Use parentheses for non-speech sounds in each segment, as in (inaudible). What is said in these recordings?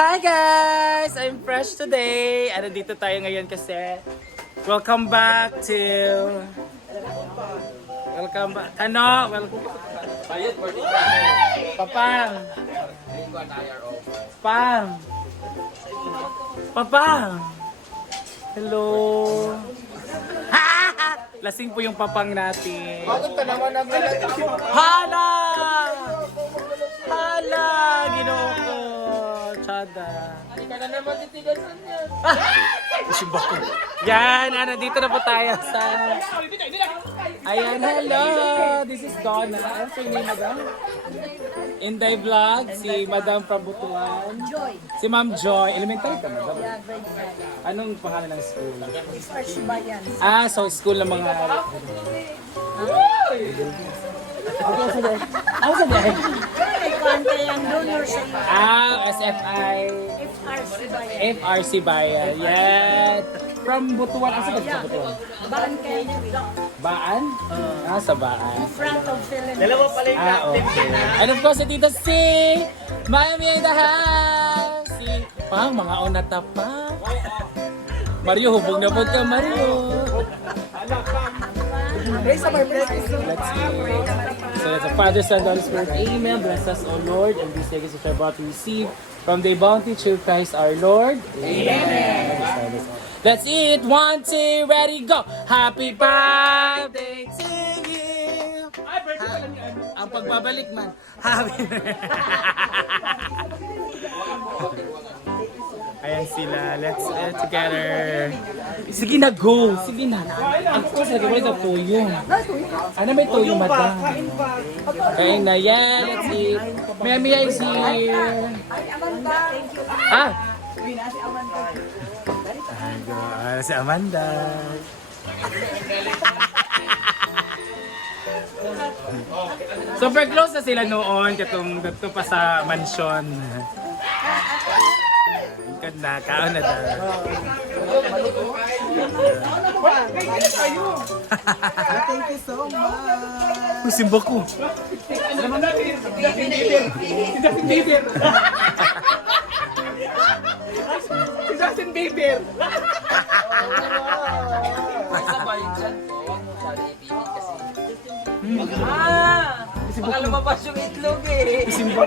Hi guys! I'm fresh today. Ano dito tayo ngayon kasi welcome back to Welcome back. Ano? Welcome Papang. Pang. Papang. Hello. (laughs) Lasing po yung papang natin. Bakit ka naman naglalagay? Hala! Hala! Ginoo ko! Chada. Hindi ka na naman titigasan yan. Isimba ko. Yan! Ano, dito na po tayo sa... Ayan, hello! This is Donna. Ano sa inyo, madam? Inday Vlog, si Madam Pabutuan. Joy. Si Ma'am Joy. Elementary ka, madam? Anong pangalan ng school? Ah, so school ng mga... Ano sabihin? Ano sabihin? Ay, kanta yan donor sa Ah, SFI. FRC bayan. FRC Bayan. Yan. From Butuan. Asa ka sa Butuan? Baan kayo Baan? Ah, sa Baan. front of Philippines. Dalawa pala yung Ah, okay. And of course, dito si Miami in the house. Si Pang, mga unata pa. Mario, hubog na po ka, Mario. My praise. Let's see. So that's the Father, Son, Holy Spirit. Amen. Bless us, O Lord, and these things which are about to receive from the bounty through Christ our Lord. Amen. Let's eat. One, two, ready, go. Happy birthday to you. Ang pagbabalik man. Happy (laughs) Ayan sila. Let's eat together. Sige na, go. Sige na. Ang ko sa gawin sa tuyo. Ano may tuyo, madam? Kain na yan. Let's eat. Mia Mia is here. Ah! Ay, go. Ah, si Amanda. Super close na sila noon katong dito pa sa mansion. Ganda, kaon na daw. Thank you so much. Uy, simba ko. Justin Bieber. Baka lumabas yung itlog eh. Simba.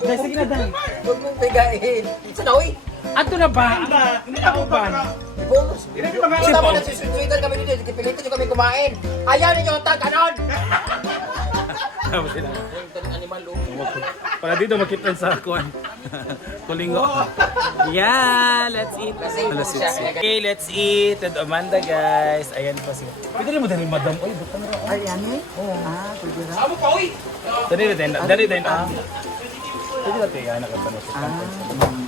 Dahil, sige na, dahil. Huwag mong bigayin. Sana, uy! Ato na ba? Ano ba? Bonus! Kita mo na susuitan kami dito. Pilitin nyo kami kumain. Ayaw ninyo ang taganon! Tapos sila. Animal. Para dito makita sa kuan. Kulingo. Yeah, let's eat. Let's eat. Okay, let's eat. And Amanda, guys. Ayan po sila. Pwede rin mo dali, madam. Uy, buka na rin. Ay, yan eh? Oo. Ah, pwede na. Dali na din. Dali din. Ah. Pwede natin yan. Nakatanong sa conference.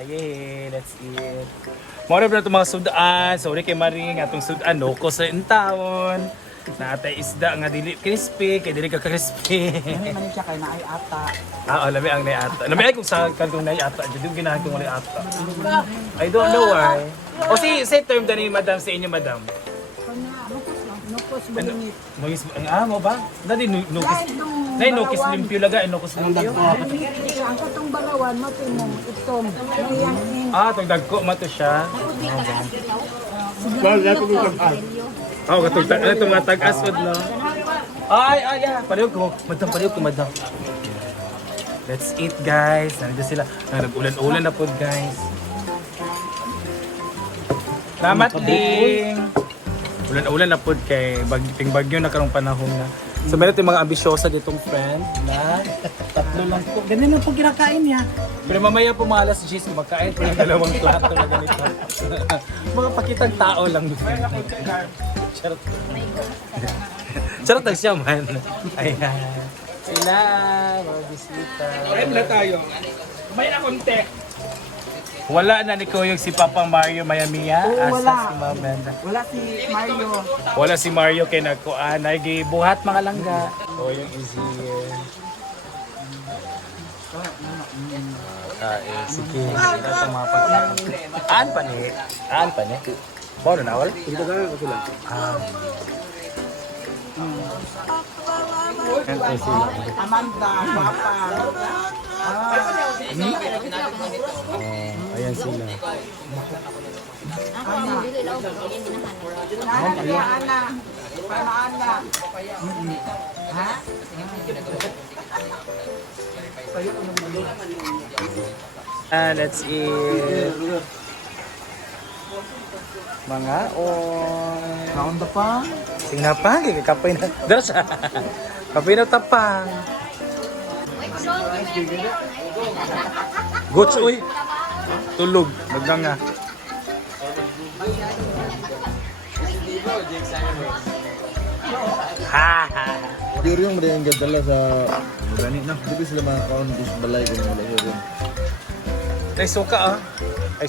Antaye. Let's eat. Mora na itong mga sudaan. Sorry kay Maring. Atong sudaan. No ko sa intawon. Natay isda nga dili crispy. Kay dili ka crispy. Manig siya kay na ay ata. Ah, oh, lami ang nayata. Lami ay kung sa kantong nayata. Diyan yung ginahan kong nayata. I don't know why. O si, si term na ni madam sa inyo, madam. Nukos Ano? Nukis, ah, mo ba? Dali, nu- nukis. Nay, nukis limpyo laga, eh, nukis limpyo. Ang katong balawan, matimong itom. Ah, itong dagko, mato siya. Oh, katong tag, ano itong mga tag-asod, no? Ay, ay, ay, pareho ko. Madam, pareho ko, madam. Let's eat, guys. Nandito sila. Ah, Nag-ulan-ulan na po, guys. Salamat, Ling. Ulan-ulan na po kay bag ting bagyo na karong panahon na. So meron tayong mga ambisyosa ditong friend na tatlo lang po. Ganyan lang po kinakain niya. Pero mamaya po mga alas 10 kumakain po ng dalawang plato na ganito. (laughs) mga pakitang tao lang. Charot. Charot lang siya man. Ayan. Sila, mga bisita. Kain na tayo. May na konti. Wala na ni Koyog si Papang Mario Mayamiya. Oo, Asa wala. si Ma'am Brenda. Wala si Mario. Wala si Mario kay nagkuan ay gibuhat mga langga. O yung easy. Ah, eh, sige. Hindi na tumapag. Aan pa ni? Aan pa ni? Bono na wala? Hindi ka ko lang. Ah. Amanda, Papa. Oh, ayan sila. Ah, let's eat. Mga on. Kaon da pa. Sing na pa, kay kapoy na. (laughs) Dara (laughs) siya. Kapoy na tapang. Guts, uy. Tulog. Magdanga. Ha ha. Pure yung mga yung gadala sa ganit na. Di ba sila mga kaon sa balay kung wala yun. Ay suka ah. Ay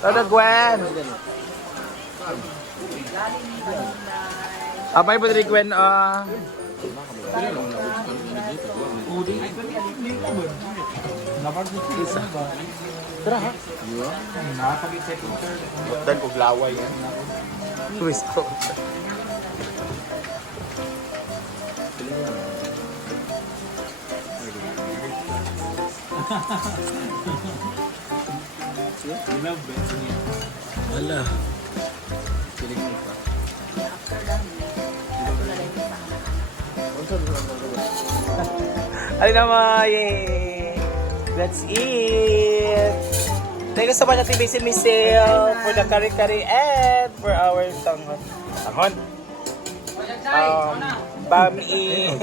Tada Gwen! Abay po diri Gwen, ah. Dan ko glaway yan. Twist ko. (laughs) Wala. Ay naman, yay! Let's eat! Thank you so much, Ate Basil Michelle, for the kari-kari and for our tanghon. Tanghon? Um, bami,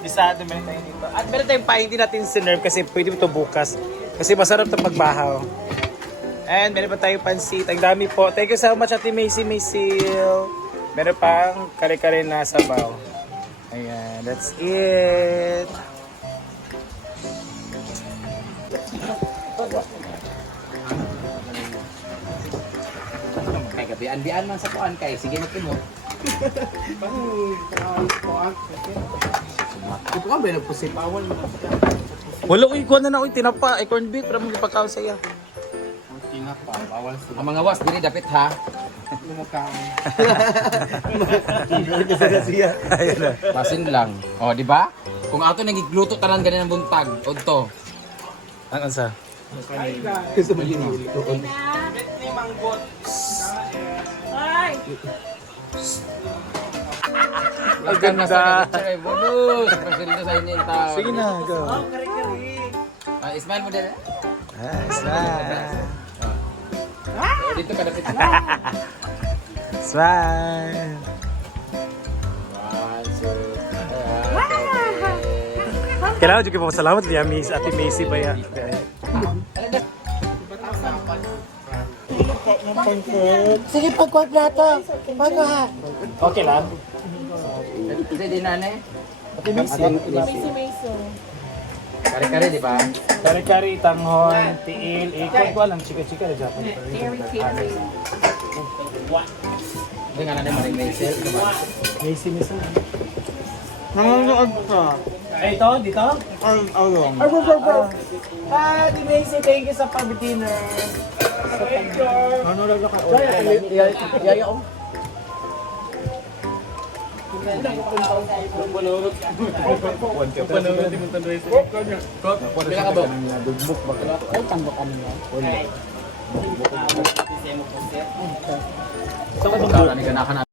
bisado (laughs) meron tayo dito. At meron tayong pa, hindi natin sinerve kasi pwede ito bukas. Kasi masarap ito pagbahaw. And meron pa tayong pansit. Ang dami po. Thank you so much, Ate Macy Michelle. Meron pang kare-kare na sabaw. Ayan, that's it. Kay gabi, andian man sa kuan kay. Sige na mo. Ito ka ba nagpusip? Bawal mo. Wala ko ikuha na na ko tinapa. Ay corned beef. Pero mong ipakaw sa iya. Ang mga was diri dapat ha. Ayun na. Pasin lang. Oh, di ba? Kung ato nang igluto tanan ganin ang buntag, odto. Ang ansa? Gusto mo yun. Ang ganda. Bonus! Presildo sa inyo yung tao. Sige na, go. Ah, smile mo din. Ah, smile. Oh, dito ka dapat. (laughs) Smile. Kailangan juga po salamat niya, Miss Ate Macy ba yan? Sige, pagkwag na to. Bago ha. Okay lang. Ito din nane. Ate Macy. Kare-kare, di ba? Kari-kari, tanghon, tiil, ikot ko lang, chika-chika na Japan. Hindi nga nane maring Maisel. Macy, Miss. Nangangawag ka. Ay, ito, dito? Ang awang. Ay, bro, bro, bro. Ah, Ate Macy, thank you sa pag-dinner. Sa. Ano lang ka? Yaya ko. Pila ka ba?